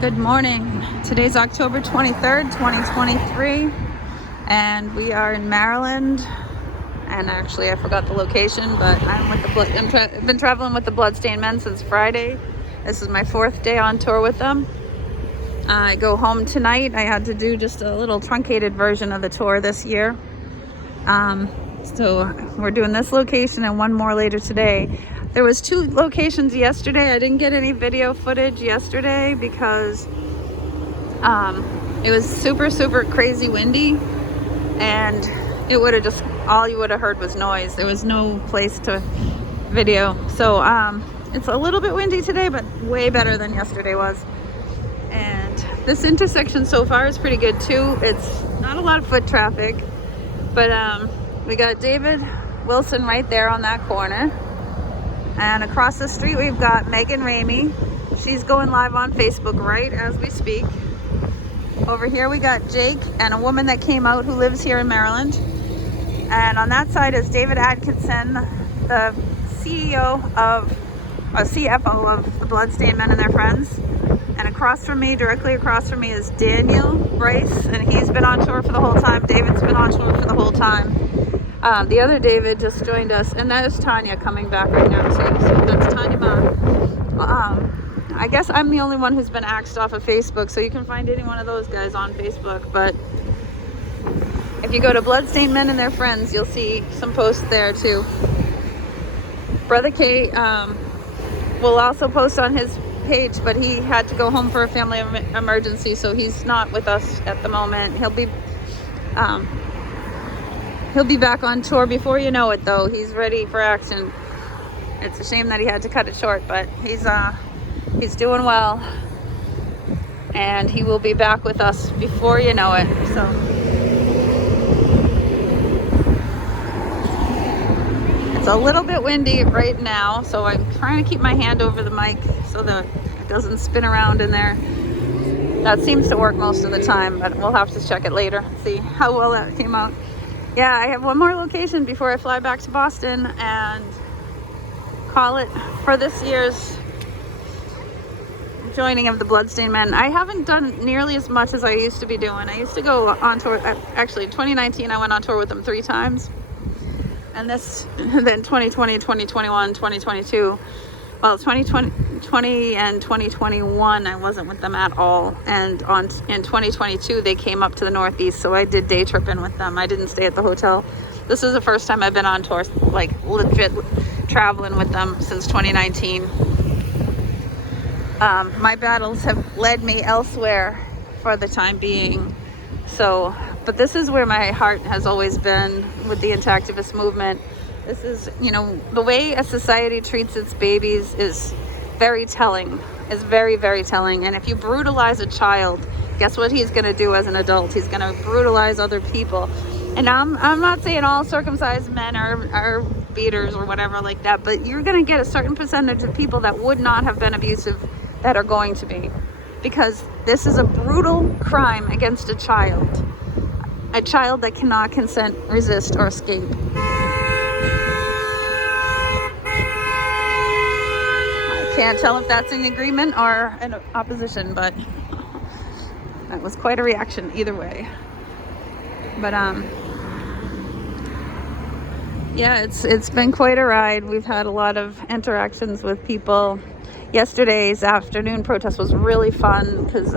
Good morning. Today's October 23rd, 2023, and we are in Maryland. And actually, I forgot the location, but I've been traveling with the Bloodstained men since Friday. This is my 4th day on tour with them. I go home tonight. I had to do just a little truncated version of the tour this year. So we're doing this location and one more later today. There was 2 locations yesterday. I didn't get any video footage yesterday because it was super crazy windy, and it would have just, all you would have heard was noise. There was no place to video. So it's a little bit windy today, but way better than yesterday was. And this intersection so far is pretty good too. It's not a lot of foot traffic, but we got David Wilson right there on that corner. And across the street, we've got Megan Ramey. She's going live on Facebook right as we speak. Over here, we got Jake and a woman that came out who lives here in Maryland. And on that side is David Atkinson, the CFO of the Bloodstained Men and Their Friends. And across from me, directly across from me, is Daniel Bryce, and he's been on tour for the whole time. David's been on tour for the whole time. The other David just joined us, and that is Tanya coming back right now too. So that's Tanya Ma. I guess I'm the only one who's been axed off of Facebook, so you can find any one of those guys on Facebook. But if you go to Bloodstained Men and Their Friends, you'll see some posts there too. Brother K will also post on his page, but he had to go home for a family emergency, so he's not with us at the moment. He'll be back on tour before you know it, though. He's ready for action. It's a shame that he had to cut it short, but he's doing well, and he will be back with us before you know it. So it's a little bit windy right now, so I'm trying to keep my hand over the mic so that it doesn't spin around in there. That seems to work most of the time, but we'll have to check it later, see how well that came out. Yeah, I have one more location before I fly back to Boston and call it for this year's joining of the Bloodstained Men. I haven't done nearly as much as I used to be doing. I used to go on tour, actually in 2019 I went on tour with them 3 times. And then 2020, 2021, 2022. Well, 2020 and 2021, I wasn't with them at all. And in 2022, they came up to the Northeast, so I did day tripping with them. I didn't stay at the hotel. This is the first time I've been on tour, like legit traveling with them since 2019. My battles have led me elsewhere for the time being. So, but this is where my heart has always been with the anti-activist movement. This is, the way a society treats its babies is very telling, is very telling. And if you brutalize a child, guess what he's going to do as an adult? He's going to brutalize other people. And I'm not saying all circumcised men are beaters or whatever like that, but you're going to get a certain percentage of people that would not have been abusive that are going to be. Because this is a brutal crime against a child that cannot consent, resist, or escape. Can't tell if that's in agreement or in opposition, but that was quite a reaction either way. But yeah, it's been quite a ride. We've had a lot of interactions with people. Yesterday's afternoon protest was really fun because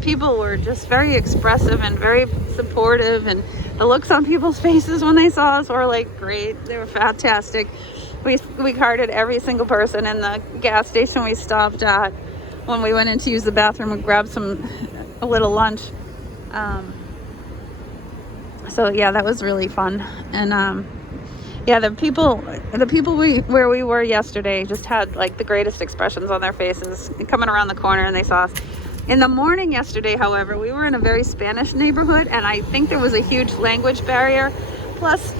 people were just very expressive and very supportive, and the looks on people's faces when they saw us were like great. They were fantastic. We carded every single person in the gas station we stopped at when we went in to use the bathroom and grab a little lunch. So yeah, that was really fun. And yeah, the people where we were yesterday just had like the greatest expressions on their faces coming around the corner, and they saw us. In the morning yesterday, however, we were in a very Spanish neighborhood, and I think there was a huge language barrier. Plus,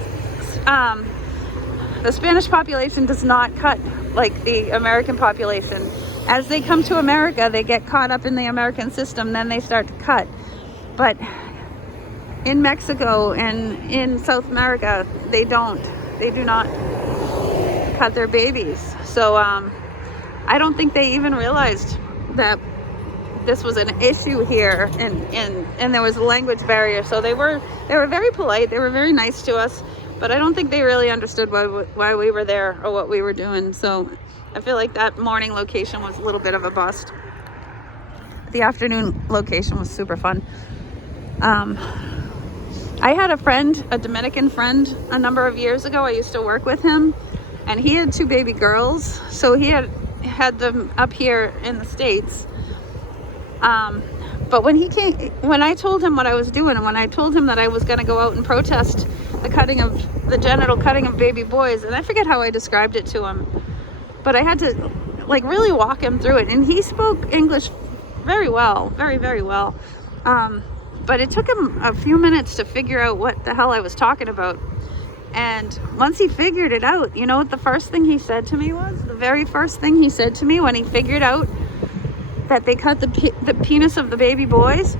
the Spanish population does not cut like the American population. As they come to America, they get caught up in the American system, then they start to cut. But in Mexico and in South America, they do not cut their babies. So I don't think they even realized that this was an issue here, and there was a language barrier. So they were very polite. They were very nice to us, but I don't think they really understood why we were there or what we were doing. So I feel like that morning location was a little bit of a bust. The afternoon location was super fun. I had a friend, a Dominican friend, a number of years ago. I used to work with him, and he had 2 baby girls. So he had them up here in the States. But when I told him what I was doing, and when I told him that I was going to go out and protest the genital cutting of baby boys, and I forget how I described it to him, but I had to like really walk him through it. And he spoke English very well, very, very well. But it took him a few minutes to figure out what the hell I was talking about. And once he figured it out, you know what the first thing he said to me was? The very first thing he said to me when he figured out that they cut the penis of the baby boys,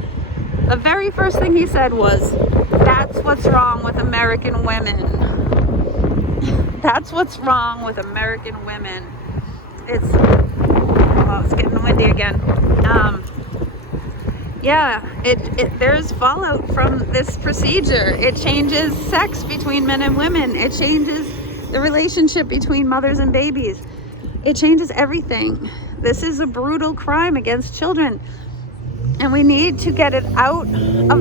the very first thing he said was, "That's what's wrong with American women." That's what's wrong with American women. It's getting windy again. There's fallout from this procedure. It changes sex between men and women. It changes the relationship between mothers and babies. It changes everything. This is a brutal crime against children. And we need to get it out of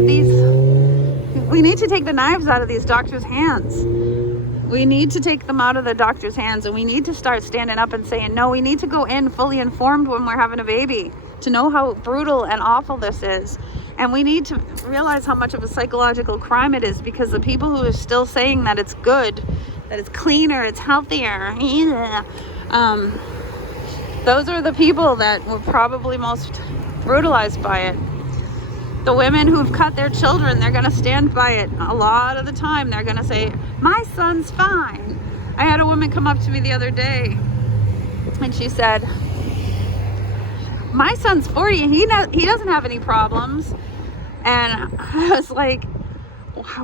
we need to take the knives out of these doctors' hands. We need to take them out of the doctor's hands, and we need to start standing up and saying, no, we need to go in fully informed when we're having a baby to know how brutal and awful this is. And we need to realize how much of a psychological crime it is, because the people who are still saying that it's good, that it's cleaner, it's healthier, those are the people that were probably most brutalized by it. The women who've cut their children, they're going to stand by it. A lot of the time, they're going to say, my son's fine. I had a woman come up to me the other day, and she said, my son's 40 and he doesn't have any problems. And I was like,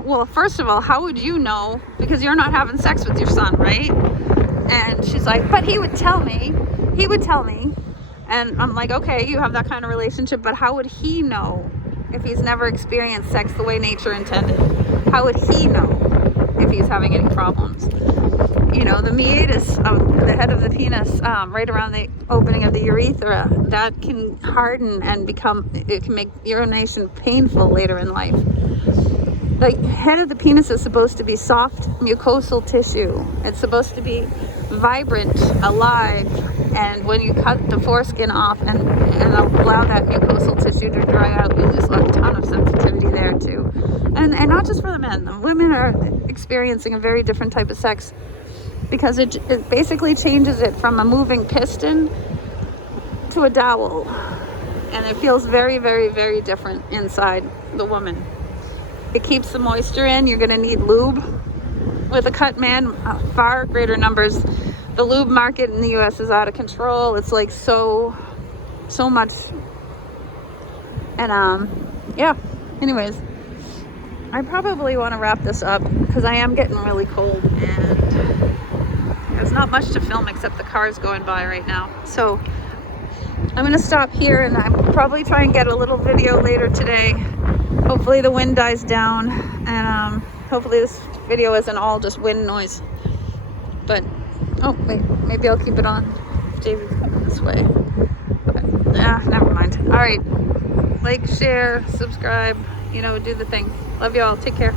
well, first of all, how would you know? Because you're not having sex with your son, right? And she's like, but he would tell me. And I'm like, okay, you have that kind of relationship, but how would he know if he's never experienced sex the way nature intended? How would he know if he's having any problems? You know, the meatus of the head of the penis, right around the opening of the urethra, that can harden and it can make urination painful later in life. The head of the penis is supposed to be soft mucosal tissue. It's supposed to be vibrant, alive, and when you cut the foreskin off and allow that mucosal tissue to dry out, you lose a ton of sensitivity there too. And not just for the men. The women are experiencing a very different type of sex, because it basically changes it from a moving piston to a dowel. And it feels very, very, very different inside the woman. It keeps the moisture in. You're going to need lube. With a cut man, far greater numbers. The lube market in the U.S. is out of control. It's like so much. And anyways, I probably want to wrap this up because I am getting really cold and there's not much to film except the cars going by right now. So I'm going to stop here, and I'll probably try and get a little video later today. Hopefully the wind dies down, and hopefully this video isn't all just wind noise. But, oh wait, maybe I'll keep it on. Davey's coming this way. Okay. Never mind. All right. Like, share, subscribe, do the thing. Love y'all. Take care.